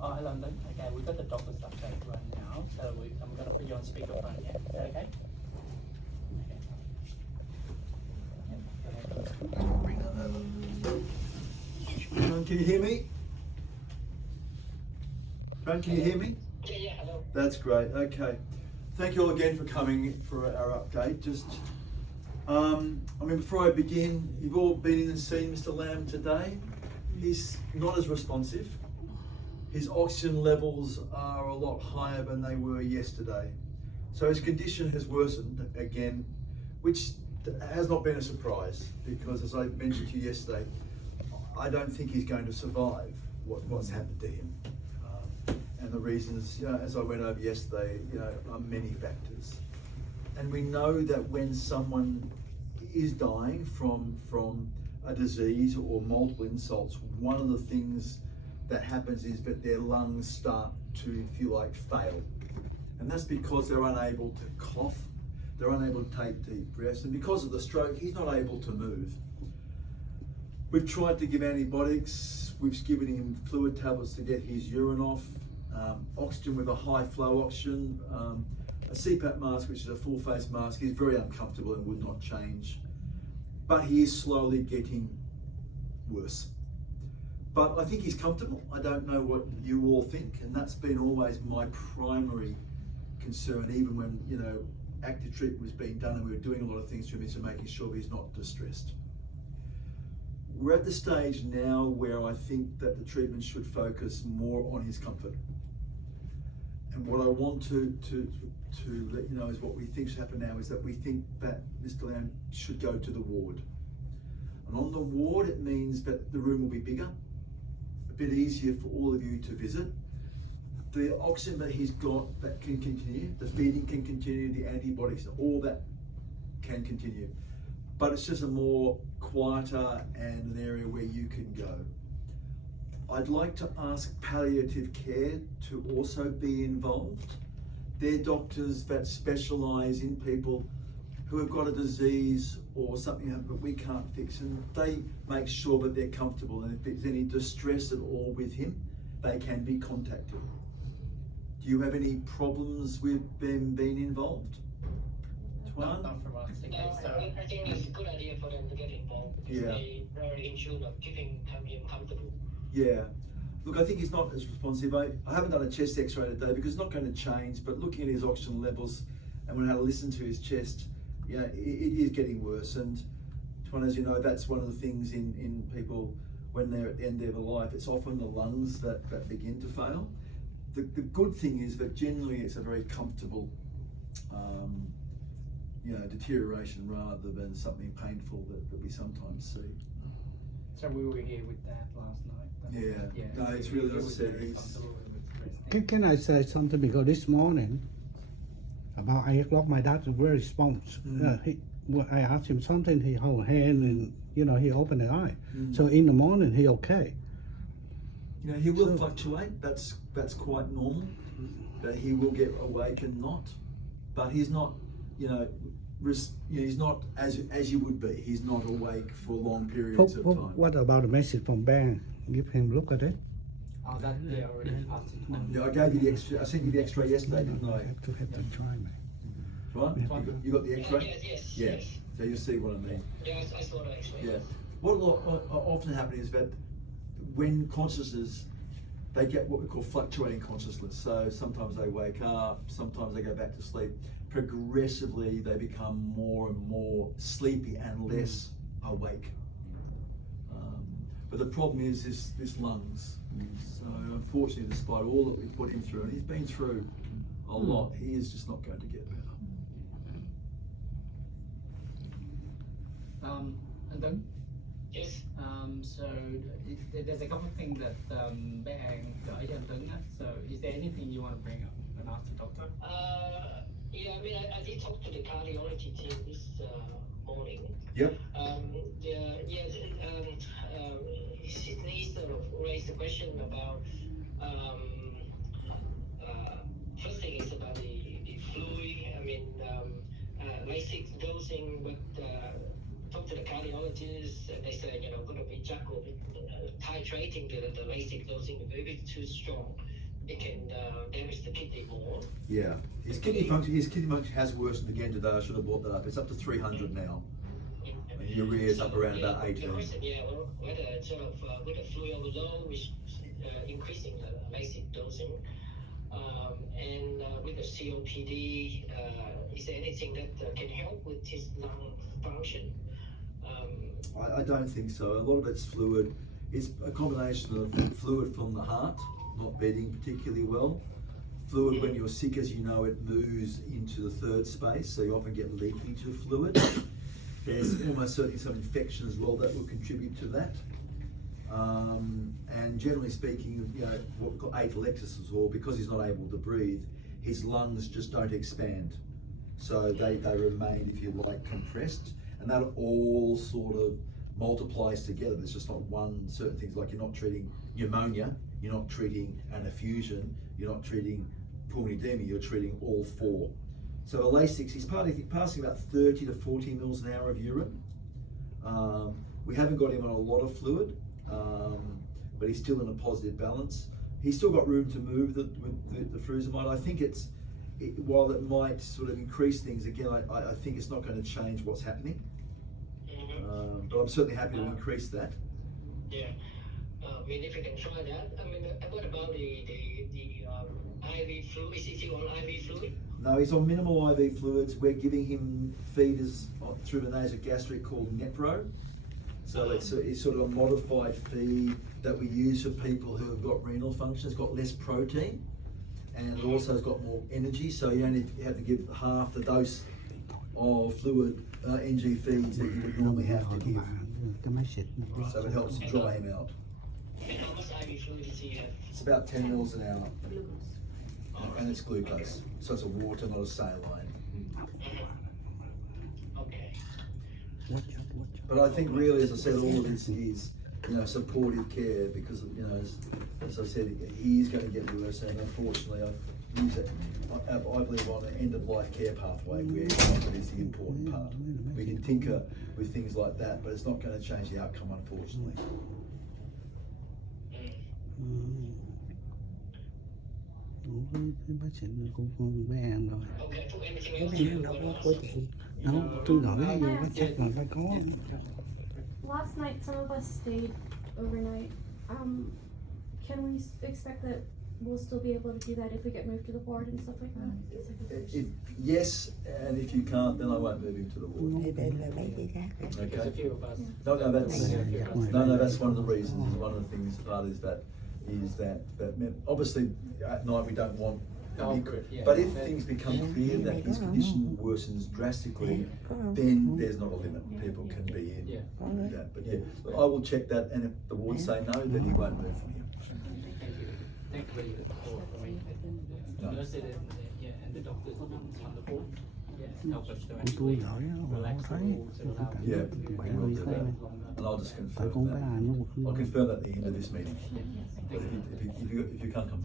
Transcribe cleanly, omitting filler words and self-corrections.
Oh, hi London. Okay, we've got the doctor's update right now, so I'm going to put you on speakerphone, yeah? Is that okay? John, can you hear me? John, can you hear me? Yeah, hello. That's great. Okay. Thank you all again for coming for our update. Before I begin, you've all been in and seen Mr. Lamb today. He's not as responsive. His oxygen levels are a lot higher than they were yesterday. So his condition has worsened again, which has not been a surprise because, as I mentioned to you yesterday, I don't think he's going to survive what's happened to him. And the reasons, as I went over yesterday, are many factors. And we know that when someone is dying from a disease or multiple insults, one of the things that happens is that their lungs start to, if you like, fail. And that's because they're unable to cough, they're unable to take deep breaths, and because of the stroke, he's not able to move. We've tried to give antibiotics, we've given him fluid tablets to get his urine off, oxygen with a high flow oxygen, a CPAP mask, which is a full face mask. He's very uncomfortable and would not change. But he is slowly getting worse. But I think he's comfortable. I don't know what you all think, and that's been always my primary concern, even when, active treatment was being done and we were doing a lot of things to him, is making sure he's not distressed. We're at the stage now where I think that the treatment should focus more on his comfort. And what I want to let you know is what we think should happen now is that we think that Mr. Lamb should go to the ward. And on the ward, it means that the room will be bigger, a bit easier for all of you to visit. The oxygen that he's got, that can continue, the feeding can continue, the antibiotics, all that can continue. But it's just a more quieter and an area where you can go. I'd like to ask palliative care to also be involved. They're doctors that specialise in people who have got a disease or something that we can't fix, and they make sure that they're comfortable, and if there's any distress at all with him, they can be contacted. Do you have any problems with them being involved? Not from us. Okay, No, so I think it's a good idea for them to get involved because they are in tune of keeping him comfortable. Yeah. Look, I think he's not as responsive. I haven't done a chest x-ray today because it's not going to change, but looking at his oxygen levels and when I had to listen to his chest, it is getting worse. And as you know, that's one of the things in people when they're at the end of their life, it's often the lungs that begin to fail. The good thing is that generally it's a very comfortable deterioration rather than something painful that we sometimes see. So we were here with Dad last night. Yeah. No, it's really, as I said, he's... Can I say something? Because this morning, about 8 o'clock, my dad was very responsive. I asked him something, he held hand and, he opened his eye. So in the morning, he okay. He will fluctuate. That's quite normal. That he will get awake and not. But he's not, he's not as you would be. He's not awake for long periods of time. What about the message from Ben? Give him a look at it. Oh, that they already passed it on. Yeah, I gave you the extra. I sent you the X-ray yesterday, didn't I? Have to try, man. Right? You got the X-ray? Yes. So you see what I mean. Yeah, I saw the X-ray. Yeah. What often happens is that when consciousness, they get what we call fluctuating consciousness. So sometimes they wake up, sometimes they go back to sleep. Progressively, they become more and more sleepy and less awake. But the problem is this lungs. So unfortunately, despite all that we put him through, and he's been through a lot, he is just not going to get better. And then, Yes. so there's a couple of things that bé An gửi cho anh Tuấn á. So is there anything you want to bring up and ask the doctor? Yeah, I did talk to the cardiology team this morning. Yep. Sydney sort of raised the question about first thing is about the fluid. Basic dosing, but talk to the cardiologist, and they say going to be titrate concentrating the LASIK dosing a bit too strong, it can damage the kidney more. Yeah, his kidney function has worsened again today. I should have brought that up. It's up to 300 now. And urea is up around about 18. The question, whether sort of with the fluid overload, which increasing the LASIK dosing, and with the COPD, is there anything that can help with his lung function? I don't think so. A lot of it's fluid. It's a combination of fluid from the heart, not beating particularly well. Fluid, when you're sick, as you know, it moves into the third space, so you often get leakage of fluid. There's almost certainly some infection as well that will contribute to that. And generally speaking, you know, what we call atelectasis, or because he's not able to breathe, his lungs just don't expand. So they remain, if you like, compressed. And that all sort of multiplies together. There's just not one certain things, like you're not treating pneumonia, you're not treating an effusion, you're not treating pulmonary edema, you're treating all four. So a LASIK, he's passing about 30 to 40 mils an hour of urine. We haven't got him on a lot of fluid, but he's still in a positive balance. He's still got room to move with the furosemide. I think while it might sort of increase things, again, I think it's not going to change what's happening. But I'm certainly happy to increase that. Yeah, I mean, if you can try that. I mean, what about the IV fluid? Is he on IV fluid? No, he's on minimal IV fluids. We're giving him feeders through the nasogastric called Nepro. So it's sort of a modified feed that we use for people who have got renal function. It's got less protein and it also has got more energy. So you only have to give half the dose of fluid NG feeds that you would normally have to give. So it helps to dry him out. And how much IV fluid does he have? It's about 10 mils an hour. And it's glucose. So it's a water, not a saline. Okay. But I think really, as I said, all of this is, you know, supportive care, because, you know, as I said, he is going to get worse, and unfortunately I use it, I believe, on an end of life care pathway where comfort is the important part. We can tinker with things like that, but it's not going to change the outcome, unfortunately. Bác sĩ cũng với em rồi. Okay, for anything Cái else này you nó want đâu to có ask? chị. Đâu, tôi gửi vô cái chat rồi phải có. Last night, some of us stayed overnight. Can we expect that we'll still be able to do that if we get moved to the ward and stuff like that? Yes, and if you can't, then I won't move him to the ward. Đây là mấy cái khác. There's a Okay. few of us. No, that's one of the reasons. One of the things, part is that obviously at night we don't want. But if things become clear that his condition worsens drastically, then there's not a limit. People can be in with that. But yeah, I will check that, and if the ward say no, then he won't move from here. Thank you very much for the nurses and the doctors have been wonderful. Help us to Tôi actually gửi nó relax thấy the rules and allow Yeah, them to we will do that. longer. And I'll just tại confirm con bé that. Anh nó I'll confirm that at the end of this meeting. Yeah. But Thank you. if you can't come